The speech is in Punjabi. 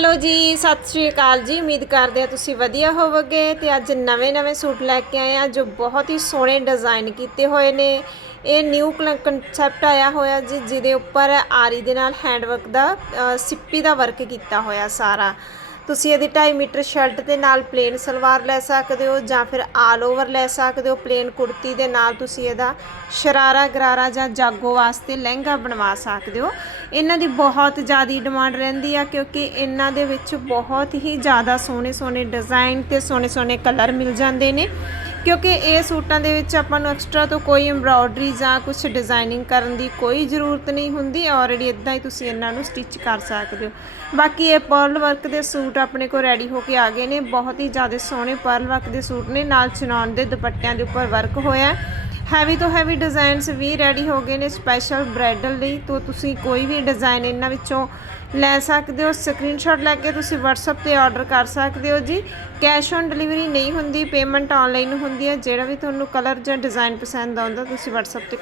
ਹੈਲੋ ਜੀ, ਸਤਿ ਸ਼੍ਰੀ ਅਕਾਲ ਜੀ। ਉਮੀਦ ਕਰਦੇ ਆ ਤੁਸੀਂ ਵਧੀਆ ਹੋਵੋਗੇ ਤੇ ਅੱਜ ਨਵੇਂ-ਨਵੇਂ ਸੂਟ ਲੈ ਕੇ ਆਏ ਆ ਜੋ ਬਹੁਤ ਹੀ ਸੋਹਣੇ ਡਿਜ਼ਾਈਨ ਕੀਤੇ ਹੋਏ ਨੇ। ਇਹ ਨਿਊ ਕਨਸੈਪਟ ਆਇਆ ਹੋਇਆ ਜੀ, ਜਿਹਦੇ ਉੱਪਰ ਆਰੀ ਦੇ ਨਾਲ ਹੈਂਡਵਰਕ ਦਾ ਸਿੱਪੀ ਦਾ ਵਰਕ ਕੀਤਾ ਹੋਇਆ ਸਾਰਾ। ਤੁਸੀਂ ਇਹਦੀ 2.5 ਮੀਟਰ ਸ਼ਰਟ ਦੇ ਨਾਲ ਪਲੇਨ ਸਲਵਾਰ ਲੈ ਸਕਦੇ ਹੋ ਜਾਂ ਫਿਰ ਆਲ ਓਵਰ ਲੈ ਸਕਦੇ ਹੋ। ਪਲੇਨ ਕੁੜਤੀ ਦੇ ਨਾਲ ਤੁਸੀਂ ਇਹਦਾ ਸ਼ਰਾਰਾ ਗਰਾਰਾ ਜਾਂ ਜਾਗੋ ਵਾਸਤੇ ਲਹਿੰਗਾ ਬਣਵਾ ਸਕਦੇ ਹੋ। ਇਹਨਾਂ ਦੀ ਬਹੁਤ ਜ਼ਿਆਦਾ ਡਿਮਾਂਡ ਰਹਿੰਦੀ ਆ ਕਿਉਂਕਿ ਇਹਨਾਂ ਦੇ ਵਿੱਚ ਬਹੁਤ ਹੀ ਜ਼ਿਆਦਾ ਸੋਹਣੇ ਸੋਹਣੇ ਡਿਜ਼ਾਈਨ ਤੇ ਸੋਹਣੇ ਸੋਹਣੇ ਕਲਰ ਮਿਲ ਜਾਂਦੇ ਨੇ। ਕਿਉਂਕਿ ਇਹ ਸੂਟਾਂ ਦੇ ਵਿੱਚ ਆਪਾਂ ਨੂੰ ਐਕਸਟਰਾ ਤੋਂ ਕੋਈ ਐਮਬ੍ਰਾਇਡਰੀ ਜਾਂ ਕੁਝ ਡਿਜ਼ਾਈਨਿੰਗ ਕਰਨ ਦੀ ਕੋਈ ਜ਼ਰੂਰਤ ਨਹੀਂ ਹੁੰਦੀ ਆਲਰੇਡੀ ਇਦਾਂ ਹੀ ਤੁਸੀਂ ਇਹਨਾਂ ਨੂੰ ਸਟਿਚ ਕਰ ਸਕਦੇ ਹੋ। ਬਾਕੀ ਇਹ ਪਰਲ ਵਰਕ ਦੇ ਸੂਟ ਆਪਣੇ ਕੋਲ ਰੈਡੀ ਹੋ ਕੇ ਆ ਗਏ ਨੇ, ਬਹੁਤ ਹੀ ਜ਼ਿਆਦਾ ਸੋਹਣੇ ਪਰਲ ਵਰਕ ਦੇ ਸੂਟ ਨੇ, ਨਾਲ ਚਨਾਉਣ ਦੇ ਦੁਪੱਟਿਆਂ ਦੇ ਉੱਪਰ ਵਰਕ ਹੋਇਆ ਹੈਵੀ ਤੋਂ ਹੈਵੀ ਡਿਜ਼ਾਈਨਸ ਵੀ ਰੈਡੀ ਹੋ ਗਏ ਨੇ ਸਪੈਸ਼ਲ ਬ੍ਰਾਈਡਲ ਲਈ। ਤੋਂ ਤੁਸੀਂ ਕੋਈ ਵੀ ਡਿਜ਼ਾਈਨ ਇਹਨਾਂ ਵਿੱਚੋਂ ਲੈ ਸਕਦੇ ਹੋ। ਸਕਰੀਨਸ਼ਾਟ ਲੈ ਕੇ ਤੁਸੀਂ WhatsApp ਤੇ ਆਰਡਰ ਕਰ ਸਕਦੇ ਹੋ ਜੀ। ਕੈਸ਼ ਔਨ ਡਿਲੀਵਰੀ ਨਹੀਂ ਹੁੰਦੀ ਪੇਮੈਂਟ ਆਨਲਾਈਨ ਹੁੰਦੀ ਹੈ। ਜਿਹੜਾ ਵੀ ਤੁਹਾਨੂੰ ਕਲਰ ਜਾਂ ਡਿਜ਼ਾਈਨ ਪਸੰਦ ਆਉਂਦਾ, ਤੁਸੀਂ WhatsApp ਤੇ